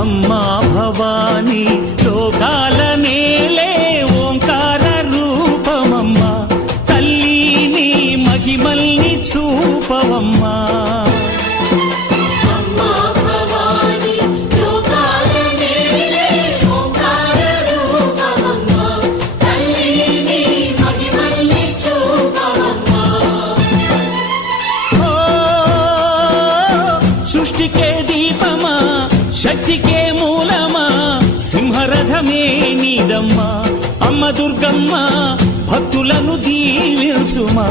అమ్మా భవానీ లోకాల నేలే ఓంకార రూపమమ్మా తల్లి నీ మహిమల్ని చూపవమ్మా సృష్టికే దీపమా శక్తికే మూలమా సింహరథమే నీదమ్మా అమ్మ దుర్గమ్మ భక్తులను దీవించుమా